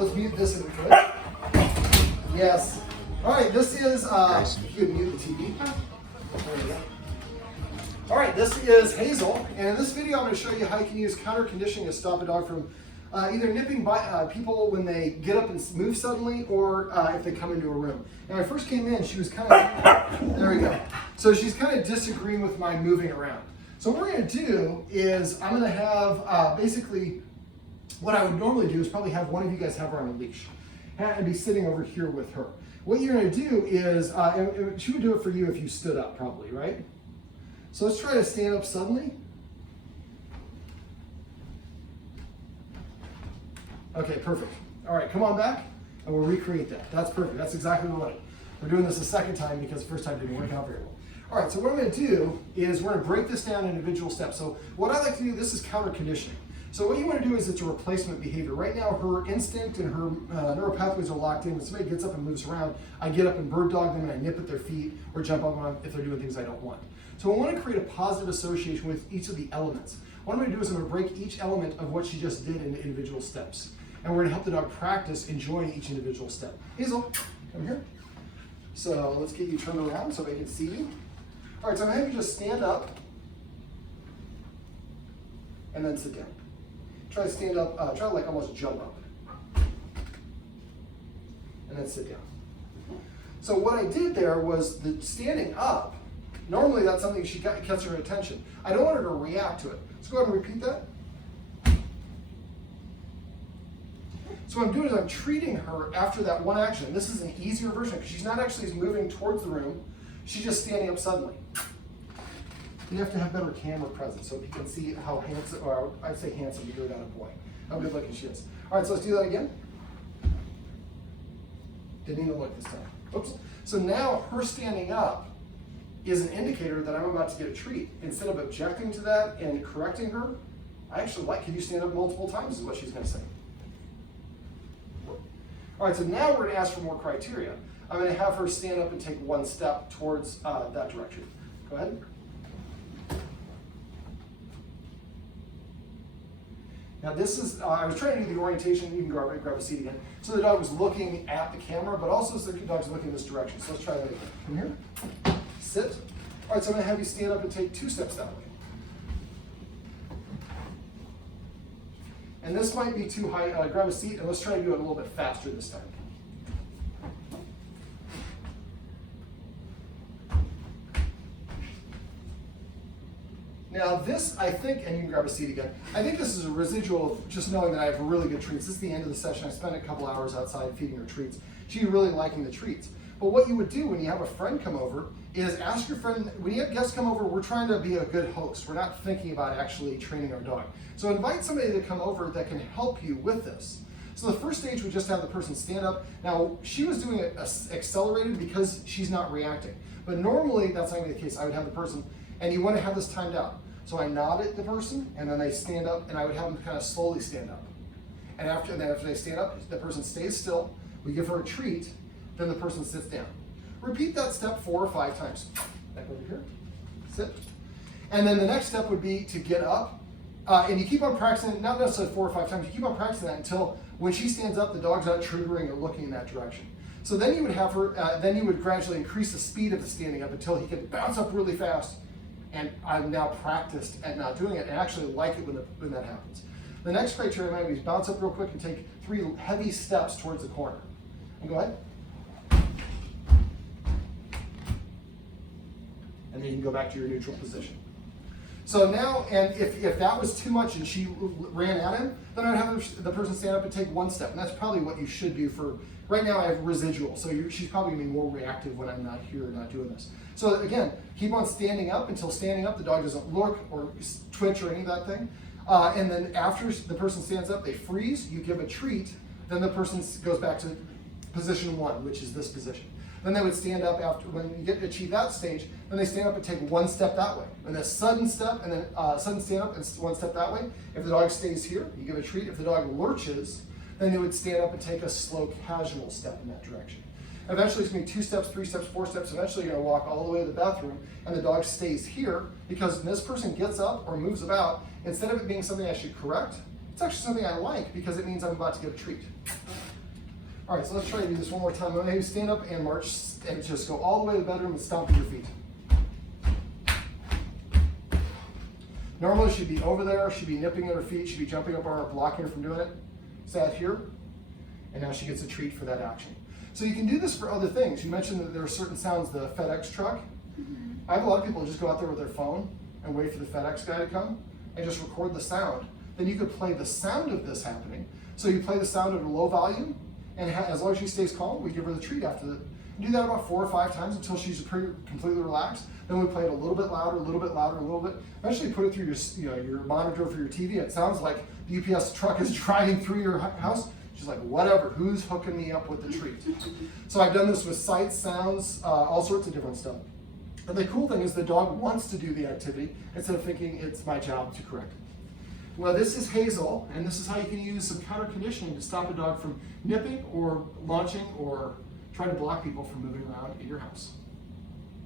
let's mute this if we could. Yes. All right, this is, you can mute the TV. There we go. All right, this is Hazel, and in this video I'm going to show you how you can use counter conditioning to stop a dog from either nipping by people when they get up and move suddenly, or if they come into a room. And when I first came in, she was kind of, there we go. So she's kind of disagreeing with my moving around. So what we're going to do is I'm going to have basically, what I would normally do is probably have one of you guys have her on a leash and be sitting over here with her. What you're going to do is, and she would do it for you if you stood up probably, right? So let's try to stand up suddenly. Okay, perfect. All right, come on back and we'll recreate that. That's perfect. That's exactly what we wanted. We're doing this a second time because the first time didn't work out very well. All right, so what I'm going to do is we're going to break this down in individual steps. So what I like to do, this is counter conditioning. So what you want to do is it's a replacement behavior. Right now, her instinct and her neural pathways are locked in. When somebody gets up and moves around, I get up and bird dog them and I nip at their feet or jump on them if they're doing things I don't want. So I want to create a positive association with each of the elements. What I'm going to do is I'm going to break each element of what she just did into individual steps. And we're going to help the dog practice enjoying each individual step. Hazel, come here. So let's get you turned around so they can see you. All right, so I'm going to have you just stand up and then sit down. Try to stand up, try to like almost jump up. And then sit down. So what I did there was the standing up. Normally that's something she catches her attention. I don't want her to react to it. So go ahead and repeat that. So what I'm doing is I'm treating her after that one action. This is an easier version because she's not actually moving towards the room. She's just standing up suddenly. You have to have better camera presence so you can see how handsome, or I'd say handsome, you do it on a boy. How good looking she is. All right, so let's do that again. Didn't even look this time. Oops. So now her standing up is an indicator that I'm about to get a treat. Instead of objecting to that and correcting her, I actually like, can you stand up multiple times is what she's going to say. All right, so now we're going to ask for more criteria. I'm going to have her stand up and take one step towards that direction. Go ahead. Now this is, I was trying to do the orientation, you can grab a seat again. So the dog was looking at the camera, but also so the dog's looking this direction. So let's try that again. Come here, sit. All right, so I'm gonna have you stand up and take 2 steps that way. And this might be too high, grab a seat and let's try to do it a little bit faster this time. Now this, I think, and you can grab a seat again, I think this is a residual of just knowing that I have really good treats. This is the end of the session. I spent a couple hours outside feeding her treats. She's really liking the treats. But what you would do when you have a friend come over is ask your friend, when you have guests come over, we're trying to be a good host. We're not thinking about actually training our dog. So invite somebody to come over that can help you with this. So the first stage would just have the person stand up. Now, she was doing it accelerated because she's not reacting. But normally, that's not going to be the case. I would have the person, and you want to have this timed out. So I nod at the person, and then they stand up, and I would have them kind of slowly stand up. And after they stand up, the person stays still. We give her a treat, then the person sits down. Repeat that step 4 or 5 times. Back over here, sit. And then the next step would be to get up, and you keep on practicing, not necessarily 4 or 5 times, you keep on practicing that until when she stands up, the dog's not triggering or looking in that direction. So then you would have her, then you would gradually increase the speed of the standing up until he could bounce up really fast. And I've now practiced at not doing it and actually like it when that happens. The next criteria might be bounce up real quick and take 3 heavy steps towards the corner. And go ahead. And then you can go back to your neutral position. So now, and if that was too much and she ran at him, then I'd have the person stand up and take 1 step. And that's probably what you should do for, right now I have residual, so she's probably gonna be more reactive when I'm not here and not doing this. So again, keep on standing up until standing up, the dog doesn't look or twitch or any of that thing. And then after the person stands up, they freeze, you give a treat, then the person goes back to position 1, which is this position. Then they would stand up after, when you achieve that stage, then they stand up and take 1 step that way. And then sudden step, and then sudden stand up and 1 step that way. If the dog stays here, you give a treat. If the dog lurches, then they would stand up and take a slow, casual step in that direction. Eventually it's going to be 2 steps, 3 steps, 4 steps. Eventually you're going to walk all the way to the bathroom and the dog stays here because when this person gets up or moves about, instead of it being something I should correct, it's actually something I like because it means I'm about to get a treat. All right, so let's try to do this one more time. Maybe stand up and march and just go all the way to the bedroom and stomp your feet. Normally she'd be over there, she'd be nipping at her feet, she'd be jumping up on her, blocking her from doing it. Sat here, and now she gets a treat for that action. So you can do this for other things. You mentioned that there are certain sounds, the FedEx truck. I have a lot of people just go out there with their phone and wait for the FedEx guy to come and just record the sound. Then you could play the sound of this happening. So you play the sound at a low volume, and as long as she stays calm, we give her the treat after that. Do that about 4 or 5 times until she's completely relaxed. Then we play it a little bit louder, a little bit louder, a little bit. Eventually put it through your monitor for your TV. It sounds like the UPS truck is driving through your house. She's like, whatever, who's hooking me up with the treat? So I've done this with sights, sounds, all sorts of different stuff. And the cool thing is the dog wants to do the activity instead of thinking it's my job to correct it. Well, this is Hazel, and this is how you can use some counter conditioning to stop a dog from nipping or launching or trying to block people from moving around in your house.